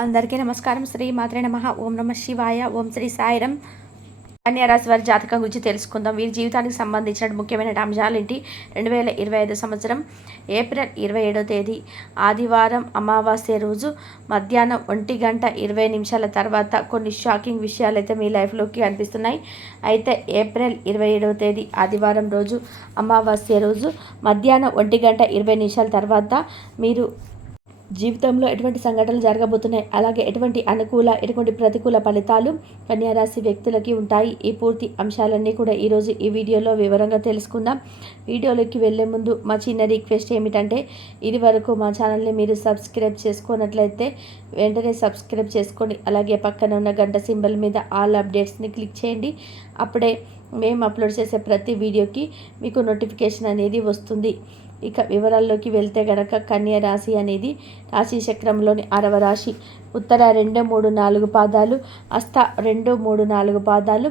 అందరికీ నమస్కారం. శ్రీ మాత్రే నమః. ఓం నమ శివాయ. ఓం శ్రీ సాయిరం. కన్యారాశి వారి జాతకం గురించి తెలుసుకుందాం. వీరి జీవితానికి సంబంధించిన ముఖ్యమైన అంశాలేంటి? 2025 సంవత్సరం ఏప్రిల్ 27వ తేదీ ఆదివారం అమావాస్య రోజు మధ్యాహ్నం 1:20 తర్వాత కొన్ని షాకింగ్ విషయాలు అయితే మీ లైఫ్లోకి కనిపిస్తున్నాయి. అయితే ఏప్రిల్ 27వ తేదీ ఆదివారం రోజు అమావాస్య రోజు మధ్యాహ్నం 1:20 తర్వాత మీరు జీవితంలో ఎటువంటి సంఘటనలు జరగబోతున్నాయి, అలాగే ఎటువంటి అనుకూల ఎటువంటి ప్రతికూల ఫలితాలు కన్యారాశి వ్యక్తులకి ఉంటాయి. ఈ పూర్తి అంశాలన్నీ కూడా ఈరోజు ఈ వీడియోలో వివరంగా తెలుసుకుందాం. వీడియోలోకి వెళ్ళే ముందు మా చిన్న రిక్వెస్ట్ ఏమిటంటే, ఇది వరకు మా ఛానల్ని మీరు సబ్స్క్రైబ్ చేసుకున్నట్లయితే వెంటనే సబ్స్క్రైబ్ చేసుకోండి. అలాగే పక్కన ఉన్న గంట సింబల్ మీద ఆల్ అప్డేట్స్ని క్లిక్ చేయండి. అప్పుడే మేము అప్లోడ్ చేసే ప్రతి వీడియోకి మీకు నోటిఫికేషన్ అనేది వస్తుంది. ఇక వివరాల్లోకి వెళ్తే గనక కన్య రాశి అనేది రాశి చక్రంలోని 6వ రాశి. ఉత్తర 2, 3, 4 పాదాలు, హస్త 2, 3, 4 పాదాలు,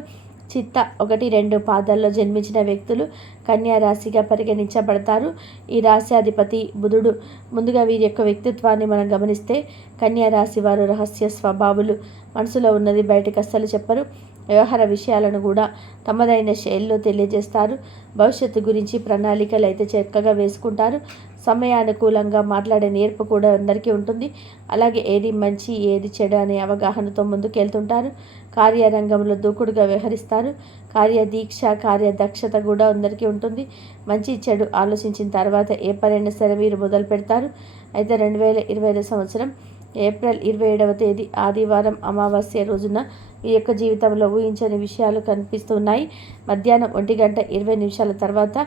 చిత్త 1, 2 పాదాల్లో జన్మించిన వ్యక్తులు కన్యా రాశిగా పరిగణించబడతారు. ఈ రాశి అధిపతి బుధుడు. ముందుగా వీరి యొక్క వ్యక్తిత్వాన్ని మనం గమనిస్తే కన్యా రాశి వారు రహస్య స్వభావులు. మనసులో ఉన్నది బయటకు అస్సలు చెప్పరు. వ్యవహార విషయాలను కూడా తమదైన శైలిలో తెలియజేస్తారు. భవిష్యత్తు గురించి ప్రణాళికలు అయితే చక్కగా వేసుకుంటారు. సమయానుకూలంగా మాట్లాడే నేర్పు కూడా అందరికీ ఉంటుంది. అలాగే ఏది మంచి ఏది చెడు అనే అవగాహనతో ముందుకెళ్తుంటారు. కార్యరంగంలో దూకుడుగా వ్యవహరిస్తారు. కార్యదీక్ష కార్యదక్షత కూడా అందరికీ ఉంటుంది. మంచి చెడు ఆలోచించిన తర్వాత ఏ పనైనా సరే మీరు మొదలు పెడతారు. అయితే 2025 సంవత్సరం ఏప్రిల్ 27వ తేదీ ఆదివారం అమావాస్య రోజున ఈ యొక్క జీవితంలో ఊహించని విషయాలు కనిపిస్తున్నాయి. మధ్యాహ్నం 1:20 తర్వాత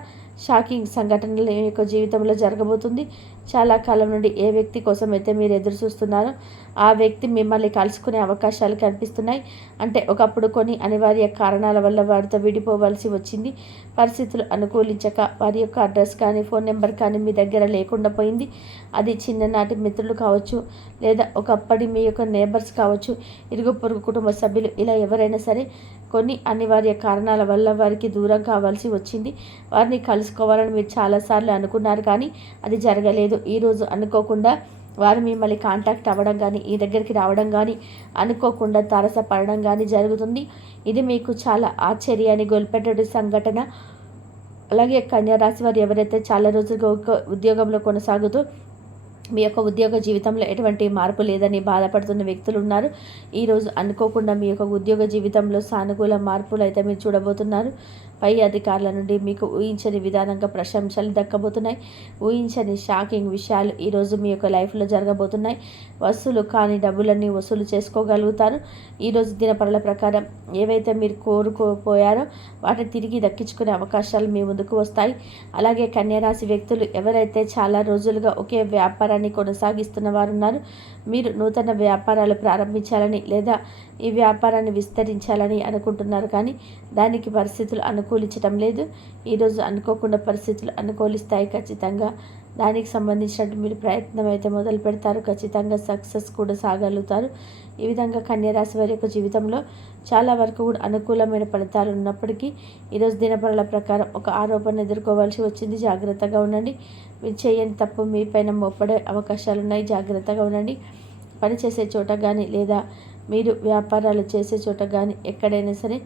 షాకింగ్ సంఘటనలు ఈ యొక్క జీవితంలో జరగబోతుంది. చాలా కాలం నుండి ఏ వ్యక్తి కోసం అయితే మీరు ఎదురు చూస్తున్నారో ఆ వ్యక్తి మిమ్మల్ని కలుసుకునే అవకాశాలు కనిపిస్తున్నాయి. అంటే ఒకప్పుడు కొన్ని అనివార్య కారణాల వల్ల వారితో విడిపోవలసి వచ్చింది. పరిస్థితులు అనుకూలించక వారి యొక్క అడ్రస్ కానీ ఫోన్ నెంబర్ కానీ మీ దగ్గర లేకుండా పోయింది. అది చిన్ననాటి మిత్రులు కావచ్చు, లేదా ఒకప్పటి మీ యొక్క నేబర్స్ కావచ్చు, ఇరుగు పొరుగు కుటుంబ సభ్యులు, ఇలా ఎవరైనా సరే కొన్ని అనివార్య కారణాల వల్ల వారికి దూరం కావాల్సి వచ్చింది. వారిని కలుసుకోవాలని మీరు చాలాసార్లు అనుకున్నారు, కానీ అది జరగలేదు. ఈరోజు అనుకోకుండా వారు మిమ్మల్ని కాంటాక్ట్ అవ్వడం కానీ ఈ దగ్గరికి రావడం కానీ అనుకోకుండా తారసపడడం కానీ జరుగుతుంది. ఇది మీకు చాలా ఆశ్చర్యాన్ని గొల్పెట్టే సంఘటన. అలాగే కన్యా రాశి వారు ఎవరైతే చాలా రోజులుగా ఒక ఉద్యోగంలో కొనసాగుతూ మీ యొక్క ఉద్యోగ జీవితంలో ఎటువంటి మార్పు లేదని బాధపడుతున్న వ్యక్తులు ఉన్నారు. ఈరోజు అనుకోకుండా మీ యొక్క ఉద్యోగ జీవితంలో సానుకూల మార్పులు అయితే మీరు చూడబోతున్నారు. పై అధికారుల నుండి మీకు ఊహించని విధానంగా ప్రశంసలు దక్కబోతున్నాయి. ఊహించని షాకింగ్ విషయాలు ఈరోజు మీ యొక్క లైఫ్లో జరగబోతున్నాయి. వసూలు కాని డబ్బులన్నీ వసూలు చేసుకోగలుగుతారు. ఈరోజు దినపరల ప్రకారం ఏవైతే మీరు కోరుకోపోయారో వాటిని తిరిగి దక్కించుకునే అవకాశాలు మీ ముందుకు వస్తాయి. అలాగే కన్యారాశి వ్యక్తులు ఎవరైతే చాలా రోజులుగా ఒకే వ్యాపారాన్ని కొనసాగిస్తున్న వారు ఉన్నారు, మీరు నూతన వ్యాపారాలు ప్రారంభించాలని లేదా ఈ వ్యాపారాన్ని విస్తరించాలని అనుకుంటున్నారు, కానీ దానికి పరిస్థితులు అనుకూలించడం లేదు. ఈరోజు అనుకోకుండా పరిస్థితులు అనుకూలిస్తాయి. ఖచ్చితంగా దానికి సంబంధించినట్టు మీరు ప్రయత్నం అయితే మొదలు పెడతారు. ఖచ్చితంగా సక్సెస్ కూడా సాగలుగుతారు. ఈ విధంగా కన్యారాశి వారి యొక్క జీవితంలో చాలా వరకు కూడా అనుకూలమైన ఫలితాలు ఉన్నప్పటికీ ఈరోజు దినపరుల ప్రకారం ఒక ఆరోపణ ఎదుర్కోవాల్సి వచ్చింది. జాగ్రత్తగా ఉండండి. మీరు చేయని తప్పు మీ పైన మోపడే అవకాశాలు ఉన్నాయి. జాగ్రత్తగా ఉండండి. పని చేసే చోట కానీ లేదా మీరు వ్యాపారాలు చేసే చోట కానీ ఎక్కడైనా సరే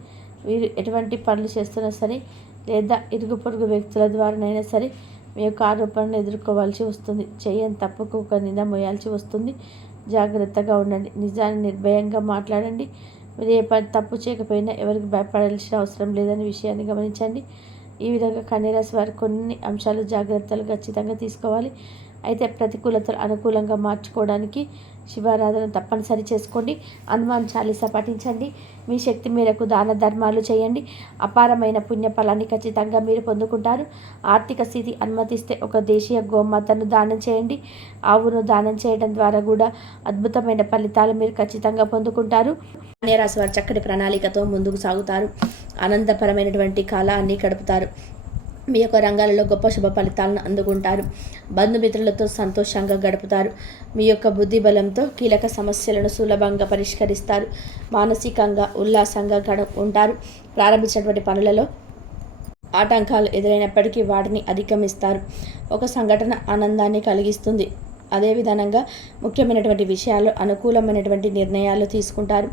మీరు ఎటువంటి పనులు చేస్తున్నా సరే లేదా ఇరుగు పొరుగు వ్యక్తుల ద్వారానైనా సరే మీ యొక్క ఆరోపణను ఎదుర్కోవాల్సి వస్తుంది. చేయని తప్పుకు ఒక నింద మోయాల్సి వస్తుంది. జాగ్రత్తగా ఉండండి. నిజాన్ని నిర్భయంగా మాట్లాడండి. మీరు ఏ పని తప్పు చేయకపోయినా ఎవరికి భయపడాల్సిన అవసరం లేదనే విషయాన్ని గమనించండి. ఈ విధంగా కన్యరాశి వారు కొన్ని అంశాలు జాగ్రత్తలు ఖచ్చితంగా తీసుకోవాలి. అయితే ప్రతికూలతలు అనుకూలంగా మార్చుకోవడానికి శివారాధన తప్పనిసరి చేసుకోండి. హనుమాన్ చాలీసా పఠించండి. మీ శక్తి మేరకు దాన ధర్మాలు చేయండి. అపారమైన పుణ్యఫలాన్ని ఖచ్చితంగా మీరు పొందుకుంటారు. ఆర్థిక స్థితి అనుమతిస్తే ఒక దేశీయ గోమాతను దానం చేయండి. ఆవును దానం చేయడం ద్వారా కూడా అద్భుతమైన ఫలితాలు మీరు ఖచ్చితంగా పొందుకుంటారు. కన్యారాశి వారు చక్కటి ప్రణాళికతో ముందుకు సాగుతారు. ఆనందపరమైనటువంటి కాలాన్ని గడుపుతారు. మీ యొక్క రంగాలలో గొప్ప శుభ ఫలితాలను అందుకుంటారు. బంధుమిత్రులతో సంతోషంగా గడుపుతారు. మీ యొక్క బుద్ధి బలంతో కీలక సమస్యలను సులభంగా పరిష్కరిస్తారు. మానసికంగా ఉల్లాసంగా ఉంటారు. ప్రారంభించినటువంటి పనులలో ఆటంకాలు ఎదురైనప్పటికీ వాటిని అధిగమిస్తారు. ఒక సంఘటన ఆనందాన్ని కలిగిస్తుంది. అదేవిధంగా ముఖ్యమైనటువంటి విషయాలు అనుకూలమైనటువంటి నిర్ణయాలు తీసుకుంటారు.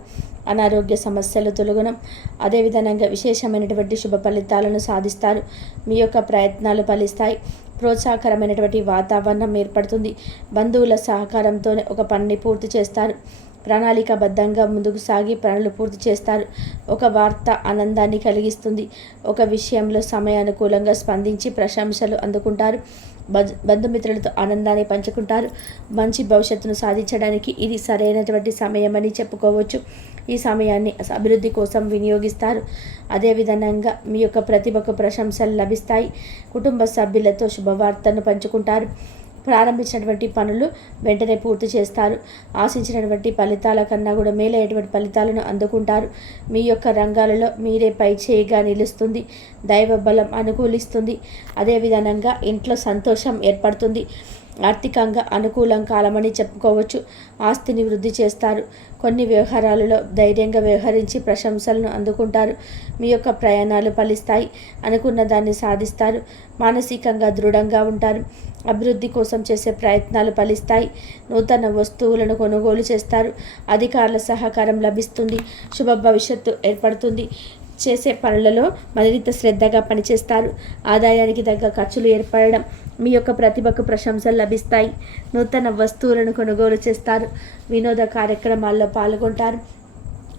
అనారోగ్య సమస్యలు తొలగడం, అదేవిధంగా విశేషమైనటువంటి శుభ ఫలితాలను సాధిస్తారు. మీ యొక్క ప్రయత్నాలు ఫలిస్తాయి. ప్రోత్సాహకరమైనటువంటి వాతావరణం ఏర్పడుతుంది. బంధువుల సహకారంతోనే ఒక పనిని పూర్తి చేస్తారు. ప్రణాళికాబద్ధంగా ముందుకు సాగి పనులు పూర్తి చేస్తారు. ఒక వార్త ఆనందాన్ని కలిగిస్తుంది. ఒక విషయంలో సమయానుకూలంగా స్పందించి ప్రశంసలు అందుకుంటారు. బంధుమిత్రులతో ఆనందాన్ని పంచుకుంటారు. మంచి భవిష్యత్తును సాధించడానికి ఇది సరైనటువంటి సమయమని చెప్పుకోవచ్చు. ఈ సమయాన్ని అభివృద్ధి కోసం వినియోగిస్తారు. అదేవిధంగా మీ యొక్క ప్రతిభకు ప్రశంసలు లభిస్తాయి. కుటుంబ సభ్యులతో శుభవార్తను పంచుకుంటారు. ప్రారంభించినటువంటి పనులు వెంటనే పూర్తి చేస్తారు. ఆశించినటువంటి ఫలితాల కన్నా కూడా మేలైనటువంటి ఫలితాలను అందుకుంటారు. మీ యొక్క రంగాలలో మీరే పై చేయిగా నిలుస్తుంది. దైవ బలం అనుకూలిస్తుంది. అదేవిధంగా ఇంట్లో సంతోషం ఏర్పడుతుంది. ఆర్థికంగా అనుకూలం కాలమని చెప్పుకోవచ్చు. ఆస్తిని వృద్ధి చేస్తారు. కొన్ని వ్యవహారాలలో ధైర్యంగా వ్యవహరించి ప్రశంసలను అందుకుంటారు. మీ యొక్క ప్రయాణాలు ఫలిస్తాయి. అనుకున్న దాన్ని సాధిస్తారు. మానసికంగా దృఢంగా ఉంటారు. అభివృద్ధి కోసం చేసే ప్రయత్నాలు ఫలిస్తాయి. నూతన వస్తువులను కొనుగోలు చేస్తారు. అధికారుల సహకారం లభిస్తుంది. శుభ భవిష్యత్తు ఏర్పడుతుంది. చేసే పనులలో మరింత శ్రద్ధగా పనిచేస్తారు. ఆదాయానికి తగ్గ ఖర్చులు ఏర్పడడం, మీ యొక్క ప్రతిభకు ప్రశంసలు లభిస్తాయి. నూతన వస్తువులను కొనుగోలు చేస్తారు. వినోద కార్యక్రమాల్లో పాల్గొంటారు.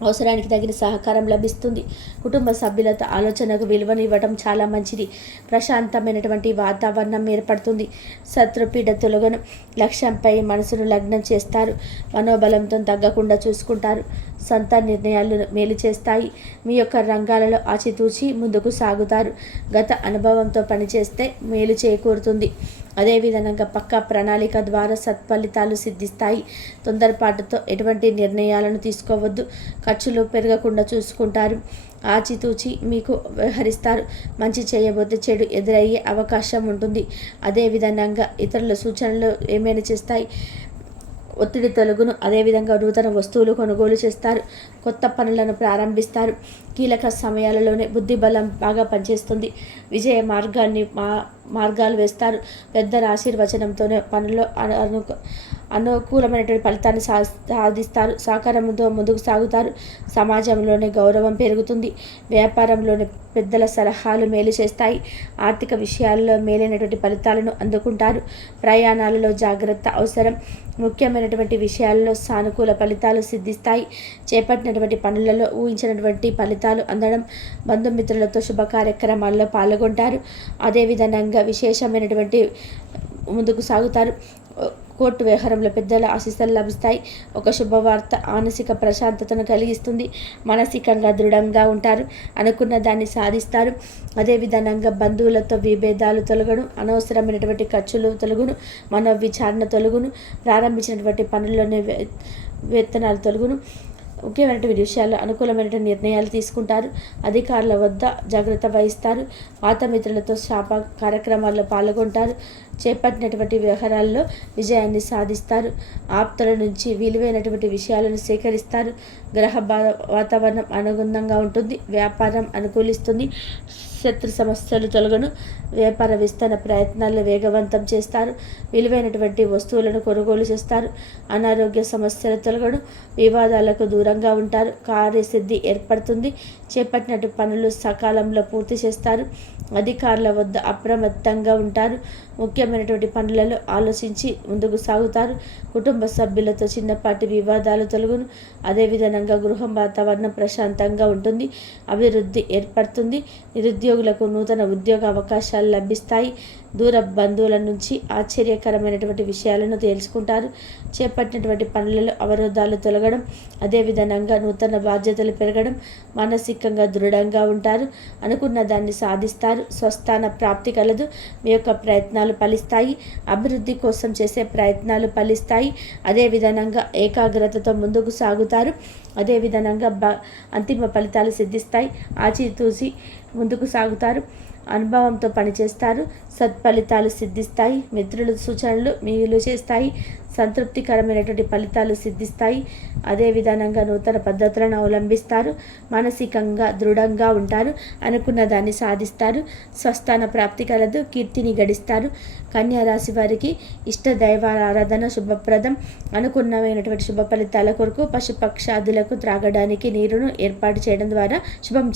అవసరానికి తగిన సహకారం లభిస్తుంది. కుటుంబ సభ్యులతో ఆలోచనకు విలువనివ్వడం చాలా మంచిది. ప్రశాంతమైనటువంటి వాతావరణం ఏర్పడుతుంది. శత్రుపీడ తొలగను. లక్ష్యంపై మనసును లగ్నం చేస్తారు. మనోబలంతో తగ్గకుండా చూసుకుంటారు. సొంత నిర్ణయాలు మేలు చేస్తాయి. మీ యొక్క రంగాలలో ఆచితూచి ముందుకు సాగుతారు. గత అనుభవంతో పనిచేస్తే మేలు చేకూరుతుంది. అదేవిధంగా పక్కా ప్రణాళిక ద్వారా సత్ఫలితాలు సిద్ధిస్తాయి. తొందరపాటుతో ఎటువంటి నిర్ణయాలను తీసుకోవద్దు. ఖర్చులు పెరగకుండా చూసుకుంటారు. ఆచితూచి మీకు వ్యవహరిస్తారు. మంచి చేయబోతే చెడు ఎదురయ్యే అవకాశం ఉంటుంది. అదేవిధంగా ఇతరుల సూచనలు ఏమైనా చేస్తాయి. ఒత్తిడి తొలగును. అదేవిధంగా నూతన వస్తువులు కొనుగోలు చేస్తారు. కొత్త పనులను ప్రారంభిస్తారు. కీలక సమయాలలోనే బుద్ధి బలం బాగా పనిచేస్తుంది. విజయ మార్గాలు వేస్తారు. పెద్దల ఆశీర్వచనంతోనే పనుల్లో అనుకూలమైనటువంటి ఫలితాన్ని సాధిస్తారు. సహకారంతో ముందుకు సాగుతారు. సమాజంలోనే గౌరవం పెరుగుతుంది. వ్యాపారంలోని పెద్దల సలహాలు మేలు చేస్తాయి. ఆర్థిక విషయాల్లో మేలైనటువంటి ఫలితాలను అందుకుంటారు. ప్రయాణాలలో జాగ్రత్త అవసరం. ముఖ్యమైనటువంటి విషయాల్లో సానుకూల ఫలితాలు సిద్ధిస్తాయి. చేపట్టినటువంటి పనులలో ఊహించినటువంటి ఫలితాలు అందడం. బంధుమిత్రులతో శుభ కార్యక్రమాల్లో పాల్గొంటారు. అదేవిధంగా విశేషమైనటువంటి ముందుకు సాగుతారు. కోర్టు వ్యవహారంలో పెద్దల ఆశీస్సులు లభిస్తాయి. ఒక శుభవార్త మానసిక ప్రశాంతతను కలిగిస్తుంది. మానసికంగా దృఢంగా ఉంటారు. అనుకున్న దాన్ని సాధిస్తారు. అదేవిధంగా బంధువులతో విభేదాలు తొలగను. అనవసరమైనటువంటి ఖర్చులు తొలగును. మన విచారణ తొలగును. ప్రారంభించినటువంటి పనుల్లోనే వేతనాలు తొలగును. ముఖ్యమైనటువంటి విషయాల్లో అనుకూలమైన నిర్ణయాలు తీసుకుంటారు. అధికారుల వద్ద జాగ్రత్త వహిస్తారు. పాతమిత్రులతో శాప కార్యక్రమాల్లో పాల్గొంటారు. చేపట్టినటువంటి వ్యవహారాల్లో విజయాన్ని సాధిస్తారు. ఆప్తుల నుంచి విలువైనటువంటి విషయాలను సేకరిస్తారు. గ్రహ వాతావరణం అనుగుణంగా ఉంటుంది. వ్యాపారం అనుకూలిస్తుంది. శత్రు సమస్యలు తొలగను. వ్యాపార విస్తరణ ప్రయత్నాలను వేగవంతం చేస్తారు. విలువైనటువంటి వస్తువులను కొనుగోలు చేస్తారు. అనారోగ్య సమస్యలు తొలగను. వివాదాలకు దూరంగా ఉంటారు. కార్యసిద్ధి ఏర్పడుతుంది. చేపట్టినట్టు పనులు సకాలంలో పూర్తి చేస్తారు. అధికారుల వద్ద అప్రమత్తంగా ఉంటారు. ముఖ్యమైనటువంటి పనులలో ఆలోచించి ముందుకు సాగుతారు. కుటుంబ సభ్యులతో చిన్నపాటి వివాదాలు తొలగును. అదేవిధంగా గృహం వాతావరణం ప్రశాంతంగా ఉంటుంది. అభివృద్ధి ఏర్పడుతుంది. నిరుద్యోగులకు నూతన ఉద్యోగ అవకాశాలు లభిస్తాయి. దూర బంధువుల నుంచి ఆశ్చర్యకరమైనటువంటి విషయాలను తెలుసుకుంటారు. చేపట్టినటువంటి పనులలో అవరోధాలు తొలగడం. అదేవిధంగా నూతన బాధ్యతలు పెరగడం. మానసికంగా దృఢంగా ఉంటారు. అనుకున్న దాన్ని సాధిస్తారు. స్వస్థాన ప్రాప్తి కలదు. మీ యొక్క ప్రయత్నాలు ఫలిస్తాయి. అభివృద్ధి కోసం చేసే ప్రయత్నాలు ఫలిస్తాయి. అదేవిధంగా ఏకాగ్రతతో ముందుకు సాగుతారు. అదేవిధంగా అంతిమ ఫలితాలు సిద్ధిస్తాయి. ఆచితూచి ముందుకు సాగుతారు. అనుభవంతో పనిచేస్తారు. సత్ఫలితాలు సిద్ధిస్తాయి. మిత్రుల సూచనలు మేలు చేస్తాయి. సంతృప్తికరమైనటువంటి ఫలితాలు సిద్ధిస్తాయి. అదే విధానంగా నూతన పద్ధతులను అవలంబిస్తారు. మానసికంగా దృఢంగా ఉంటారు. అనుకున్న దాన్ని సాధిస్తారు. స్వస్థాన ప్రాప్తి కలదు. కీర్తిని గడిస్తారు. కన్యా రాశి వారికి ఇష్ట దైవాల ఆరాధన శుభప్రదం. అనుకున్నమైనటువంటి శుభ ఫలితాల కొరకు పశుపక్షాదులకు త్రాగడానికి నీరును ఏర్పాటు చేయడం ద్వారా శుభం